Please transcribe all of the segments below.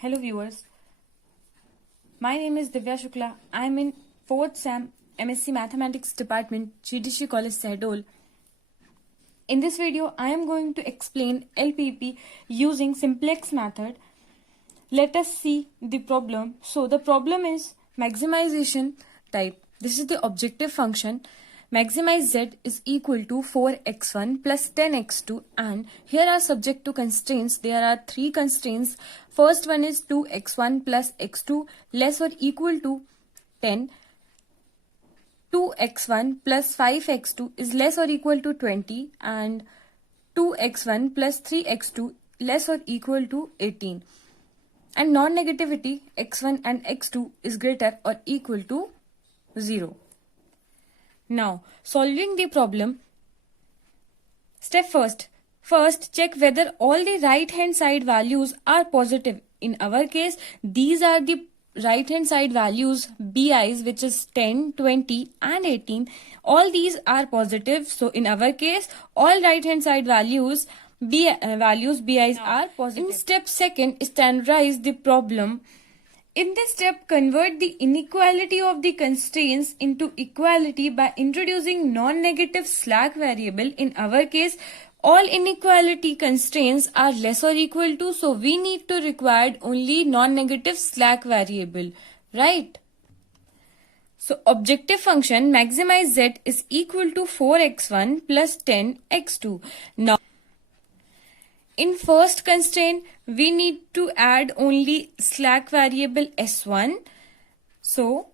Hello viewers, my name is Divya Shukla. I am in 4th SEM MSc Mathematics Department, GDC College, Sahdol. In this video, I am going to explain LPP using simplex method. Let us see the problem. So the problem is maximization type. This is the objective function. Maximize z is equal to 4x1 plus 10x2, and here are subject to constraints. There are three constraints. First one is 2x1 plus x2 less or equal to 10. 2x1 plus 5x2 is less or equal to 20, and 2x1 plus 3x2 less or equal to 18. And non-negativity x1 and x2 is greater or equal to 0. Now, solving the problem. Step first. First, check whether all the right-hand side values are positive. In our case, these are the right-hand side values, BI's, which is 10, 20 and 18. All these are positive. So, in our case, all right-hand side values, BI's are positive. In step second, standardize the problem. In this step, convert the inequality of the constraints into equality by introducing non-negative slack variable. In our case, all inequality constraints are less or equal to, so we need to require only non-negative slack variable, right? So objective function maximize z is equal to 4x1 plus 10x2. Now, in first constraint, we need to add only slack variable s1. So,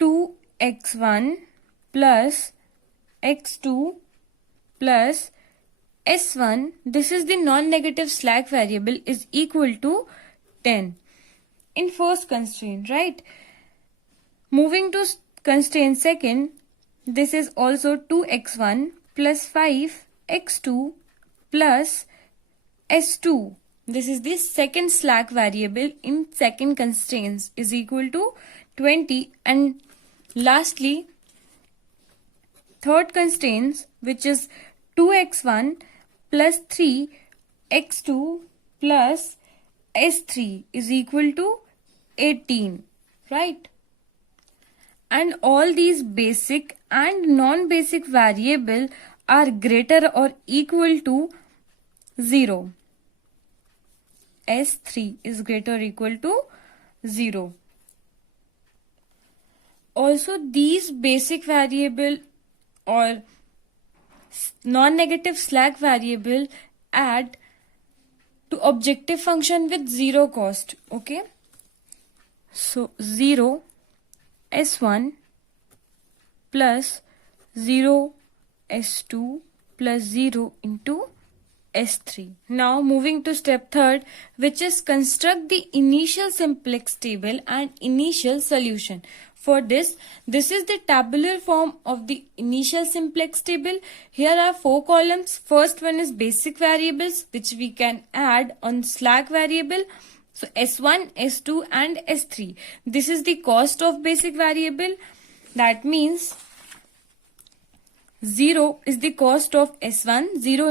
two x1 plus x2 plus s1, this is the non-negative slack variable, is equal to 10 in first constraint, right? Moving to constraint second, this is also 2x1 plus 5x2 plus s2. This is the second slack variable in second constraints, is equal to 20. And lastly, third constraints, which is 2x1 plus 3x2 plus s3 is equal to 18, right? And all these basic and non-basic variable are greater or equal to 0. S3 is greater or equal to 0. Also, these basic variable or non-negative slack variable add to objective function with 0 cost. Okay. So, 0 S1 plus 0 S2 plus 0 into S3. Now moving to step third, which is construct the initial simplex table and initial solution. For this is the tabular form of the initial simplex table. Here are 4 columns. First one is basic variables, which we can add on slack variable. So S1, S2 and S3. This is the cost of basic variable. That means 0 is the cost of S1, 0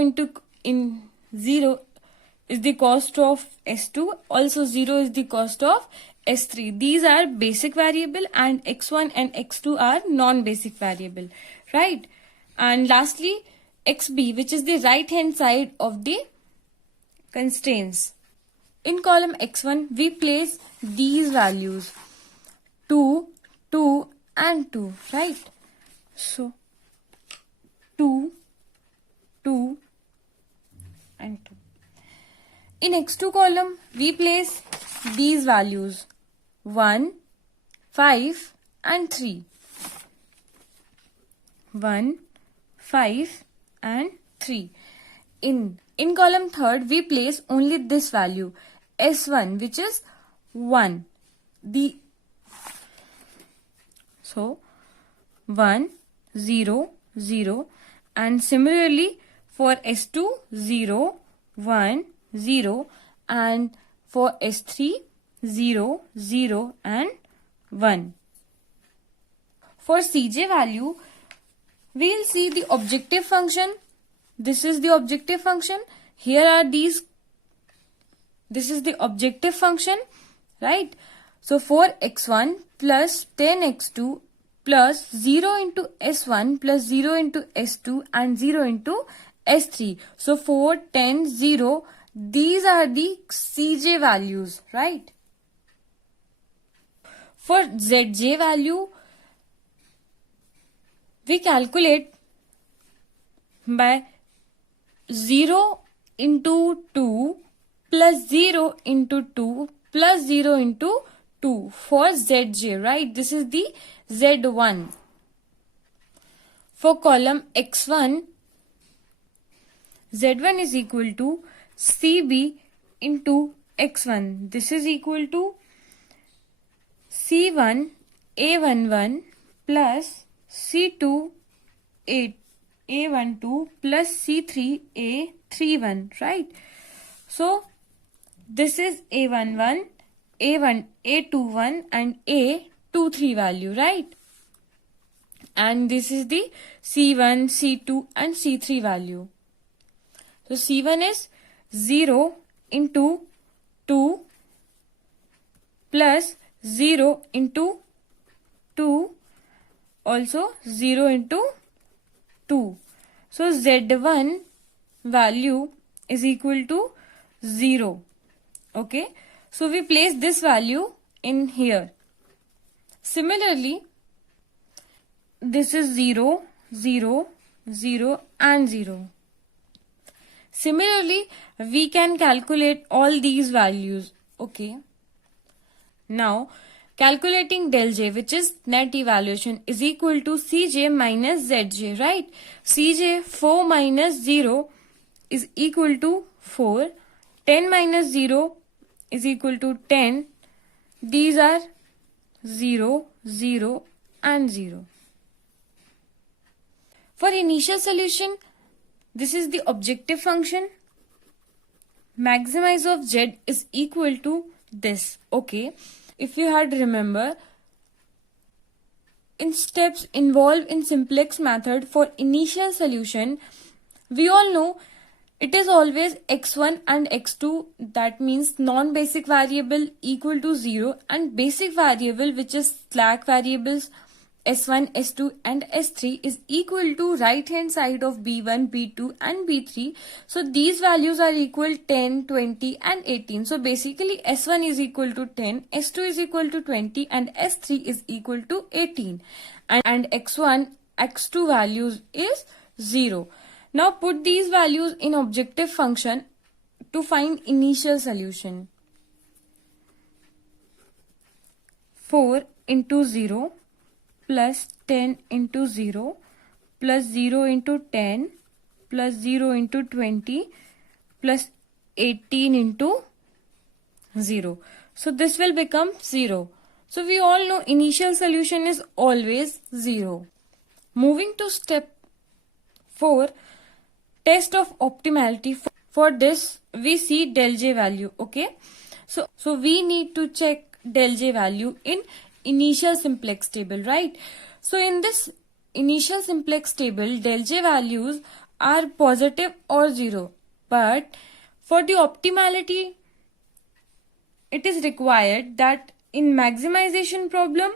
is the cost of S2, also 0 is the cost of S3. These are basic variable and X1 and X2 are non-basic variable, right? And lastly, XB, which is the right hand side of the constraints. In column x1, we place these values 2, 2 and 2, right? So, 2, 2 and 2. In x2 column, we place these values 1, 5 and 3. 1, 5 and 3. In column third, we place only this value S1, which is 1. So 1, 0, 0, and similarly for S2, 0, 1, 0, and for S3, 0, 0 and 1. For Cj value, we will see the objective function this is the objective function. Here are these. This is the objective function, right? So 4x1 plus 10x2 plus 0 into s1 plus 0 into s2 and 0 into s3. So 4, 10, 0. These are the Cj values, right? For Zj value, we calculate by 0 into 2 plus 0 into 2 plus 0 into 2 for Zj, right? This is the Z1. For column x1, Z1 is equal to Cb into x1. This is equal to C1 A11 plus C2 A12 plus C3 A31, right? So this is A11, A21 and A23 value, right? And this is the C1, C2 and C3 value. So C1 is 0 into 2 plus 0 into 2, also 0 into 2. So Z1 value is equal to 0. Okay. So we place this value in here. Similarly, this is 0, 0, 0 and 0. Similarly, we can calculate all these values. Okay. Now, calculating del J, which is net evaluation, is equal to Cj minus Zj, right? Cj 4 minus 0 is equal to 4. 10 minus 0 is equal to 10. These are 0, 0 and 0. For initial solution, this is the objective function. Maximize of Z is equal to this. Okay. If you had remember, in steps involved in simplex method for initial solution, we all know it is always x1 and x2, that means non-basic variable equal to 0 and basic variable, which is slack variables S1, S2 and S3, is equal to right hand side of B1, B2 and B3. So these values are equal 10, 20 and 18. So basically S1 is equal to 10, S2 is equal to 20 and S3 is equal to 18. And x1, x2 values is 0. Now put these values in objective function to find initial solution. 4 into 0 plus 10 into 0 plus 0 into 10 plus 0 into 20 plus 18 into 0. So this will become 0. So we all know initial solution is always 0. Moving to step 4, test of optimality. For this we see del J value. Okay. So we need to check del J value in initial simplex table, right? So in this initial simplex table, del J values are positive or 0. But for the optimality, it is required that in maximization problem,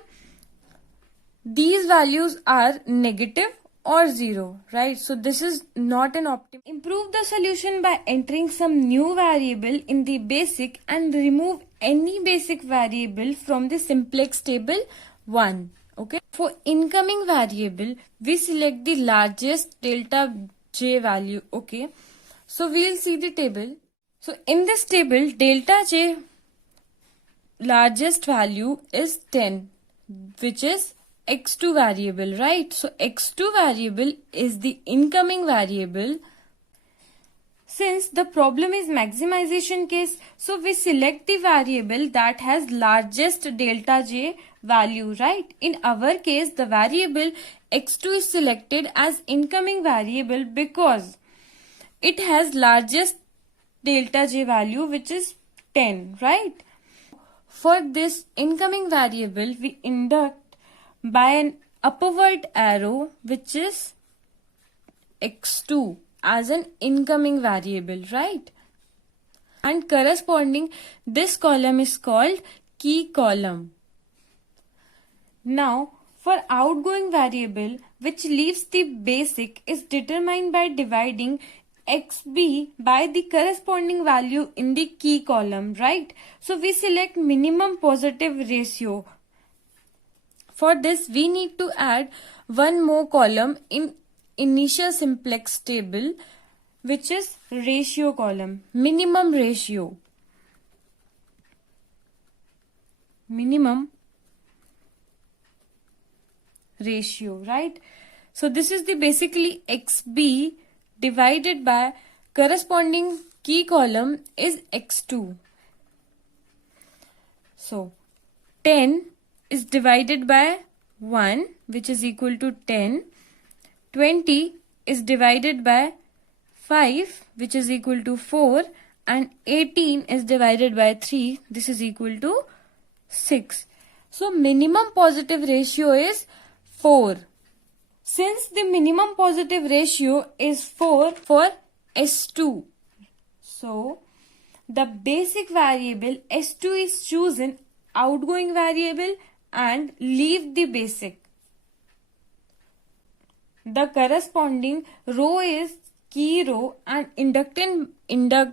these values are negative or 0, right? So this is not an optimal. Improve the solution by entering some new variable in the basic and remove any basic variable from the simplex table 1. Okay. For incoming variable, we select the largest delta J value. Okay. So we'll see the table. So in this table, delta J largest value is 10, which is x2 variable, right? So x2 variable is the incoming variable. Since the problem is maximization case, so we select the variable that has largest delta J value, right? In our case, the variable x2 is selected as incoming variable because it has largest delta J value, which is 10, right? For this incoming variable, we induct by an upward arrow, which is x2. as an incoming variable, right? And corresponding this column is called key column. Now, for outgoing variable which leaves the basic is determined by dividing xb by the corresponding value in the key column, right? So we select minimum positive ratio. For this, we need to add one more column in initial simplex table, which is ratio column, minimum ratio. Minimum ratio, right? So this is the basically xb divided by corresponding key column is x2. So 10 is divided by 1, which is equal to 10. 20 is divided by 5, which is equal to 4. And 18 is divided by 3, this is equal to 6. So minimum positive ratio is 4. Since the minimum positive ratio is 4 for S2, so the basic variable S2 is chosen outgoing variable and leave the basic. The corresponding row is key row and induct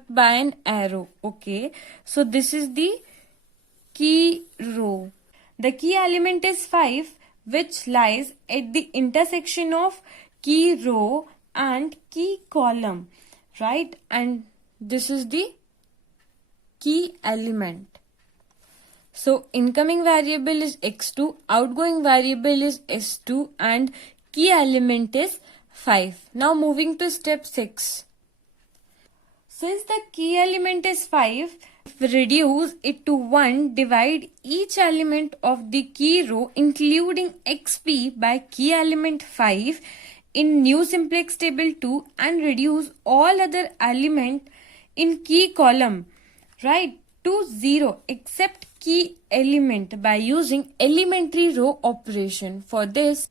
by an arrow. Okay, so this is the key row. The key element is 5, which lies at the intersection of key row and key column, right? And this is the key element. So incoming variable is x2, outgoing variable is s2, and key element is 5. Now moving to step 6. Since the key element is 5, reduce it to 1, divide each element of the key row including xp by key element 5 in new simplex table 2 and reduce all other element in key column, right, to 0 except key element by using elementary row operation. For this,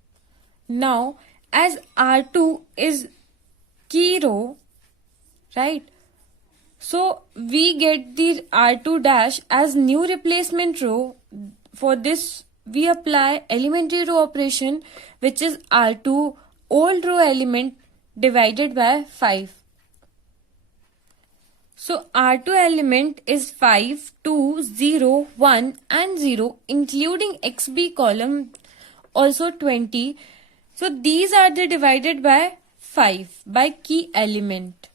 now as R2 is key row, right, so we get the R2 dash as new replacement row. For this, we apply elementary row operation, which is R2 old row element divided by 5. So R2 element is 5, 2, 0, 1 and 0, including XB column also 20. So these are the divided by 5 by key element.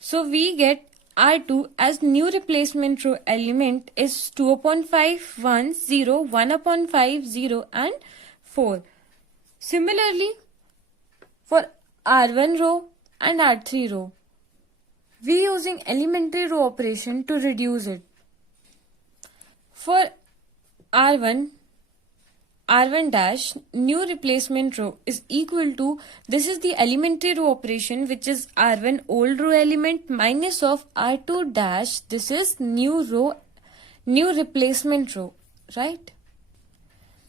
So we get R2 as new replacement row element is 2 upon 5, 1, 0, 1 upon 5, 0 and 4. Similarly, for R1 row and R3 row, we using elementary row operation to reduce it. For R1 dash new replacement row is equal to, this is the elementary row operation, which is R1 old row element minus of R2 dash, this is new replacement row, right?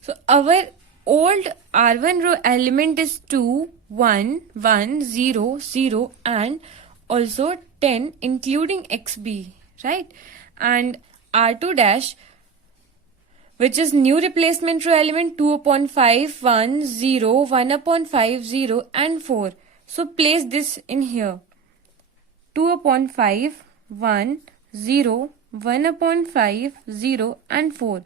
So our old R1 row element is 2, 1, 1, 0, 0 and also 10 including XB, right? And R2 dash, which is new replacement row element 2 upon 5, 1, 0, 1 upon 5, 0 and 4. So place this in here. 2 upon 5, 1, 0, 1 upon 5, 0 and 4.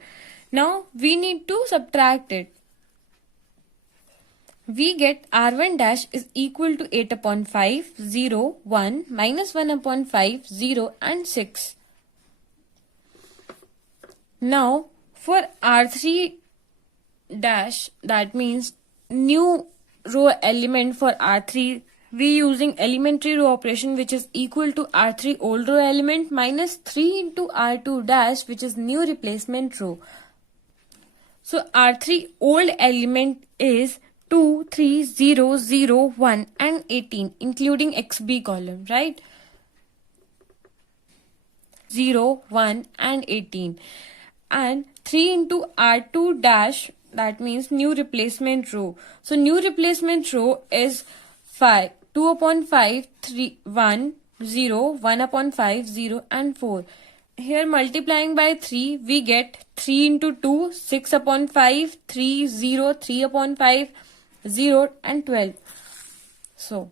Now we need to subtract it. We get R1 dash is equal to 8 upon 5, 0, 1, minus 1 upon 5, 0 and 6. Now for R3 dash, that means new row element for R3, we using elementary row operation, which is equal to R3 old row element minus 3 into R2 dash, which is new replacement row. So R3 old element is 2, 3, 0, 0, 1 and 18 including XB column, right? 0, 1 and 18. And 3 into R2 dash, that means new replacement row. So new replacement row is 5, 2 upon 5, 3, 1, 0, 1 upon 5, 0 and 4. Here multiplying by 3, we get 3 into 2, 6 upon 5, 3, 0, 3 upon 5, 0 and 12. So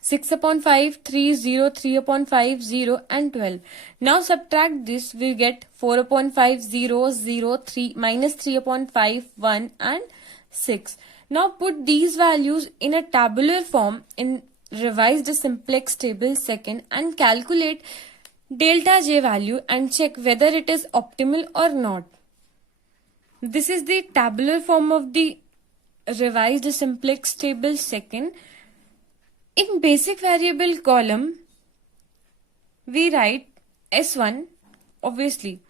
6 upon 5, 3, 0, 3 upon 5, 0 and 12. Now subtract this, we get 4 upon 5, 0, 0, 3, minus 3 upon 5, 1 and 6. Now put these values in a tabular form in revised simplex table second and calculate delta J value and check whether it is optimal or not. This is the tabular form of the revised simplex table second. In basic variable column, we write S1 obviously,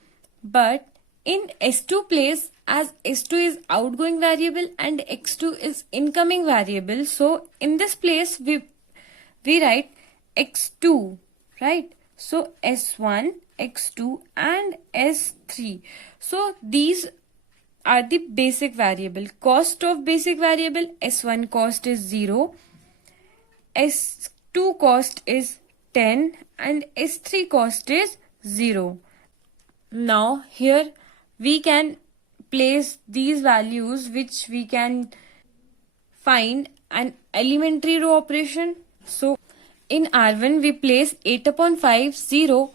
but in S2 place, as S2 is outgoing variable and X2 is incoming variable, so in this place we write X2, right? So S1, X2 and S3. So these are the basic variable. Cost of basic variable, S1 cost is 0, S2 cost is 10 and S3 cost is 0. Now here we can place these values which we can find an elementary row operation. So in R1 we place 8 upon 5, 0,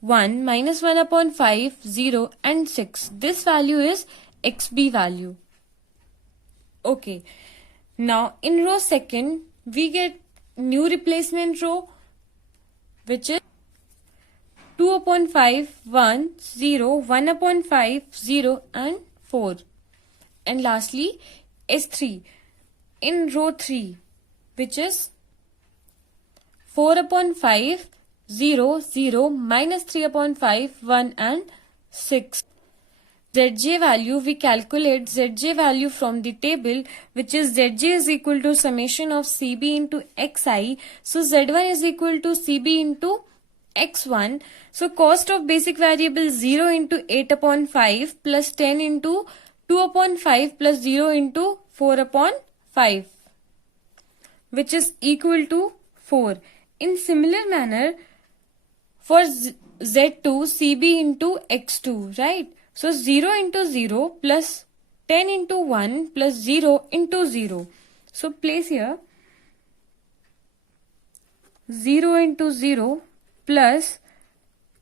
1, minus 1 upon 5, 0 and 6. This value is XB value. Okay. Now in row second we get new replacement row which is 2 upon 5, 1, 0, 1 upon 5, 0 and 4. And lastly S3 in row 3 which is 4 upon 5, 0, 0, minus 3 upon 5, 1 and 6. Zj value, we calculate Zj value from the table which is Zj is equal to summation of Cb into Xi. So Z1 is equal to Cb into X1. So cost of basic variable 0 into 8 upon 5 plus 10 into 2 upon 5 plus 0 into 4 upon 5 which is equal to 4. In similar manner, for Z2, Cb into X2, right? So 0 into 0 plus 10 into 1 plus 0 into 0. So place here 0 into 0 plus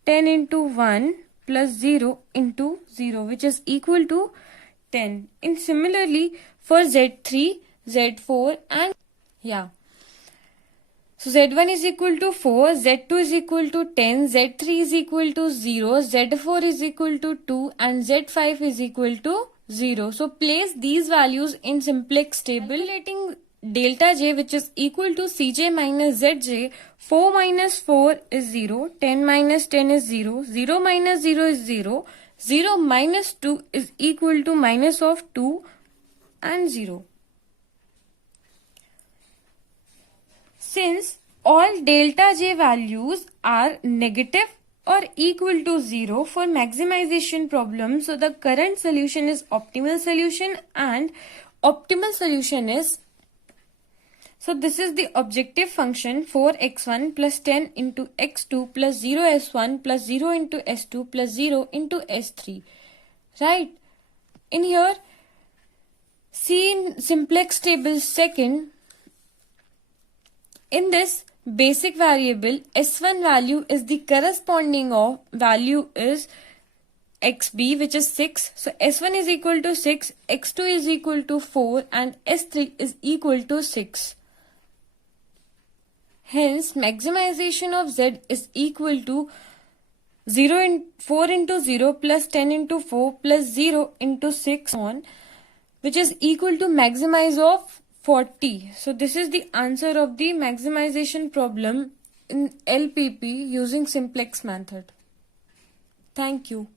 10 into 1 plus 0 into 0 which is equal to 10. And similarly for Z3, Z4 and yeah. So Z1 is equal to 4, Z2 is equal to 10, Z3 is equal to 0, Z4 is equal to 2 and Z5 is equal to 0. So place these values in simplex table. Calculating delta J which is equal to Cj minus Zj, 4 minus 4 is 0, 10 minus 10 is 0, 0 minus 0 is 0, 0 minus 2 is equal to minus of 2 and 0. Since all delta J values are negative or equal to 0 for maximization problem, so the current solution is optimal solution and optimal solution is, so this is the objective function 4x1 plus 10 into x2 plus 0s1 plus 0 into s2 plus 0 into s3, right? In here, see in simplex table second, in this basic variable, S1 value is the corresponding of value is XB which is 6. So S1 is equal to 6, X2 is equal to 4 and S3 is equal to 6. Hence, maximization of Z is equal to 4 into 0 plus 10 into 4 plus 0 into 6 on, which is equal to maximize of 40. So this is the answer of the maximization problem in LPP using simplex method. Thank you.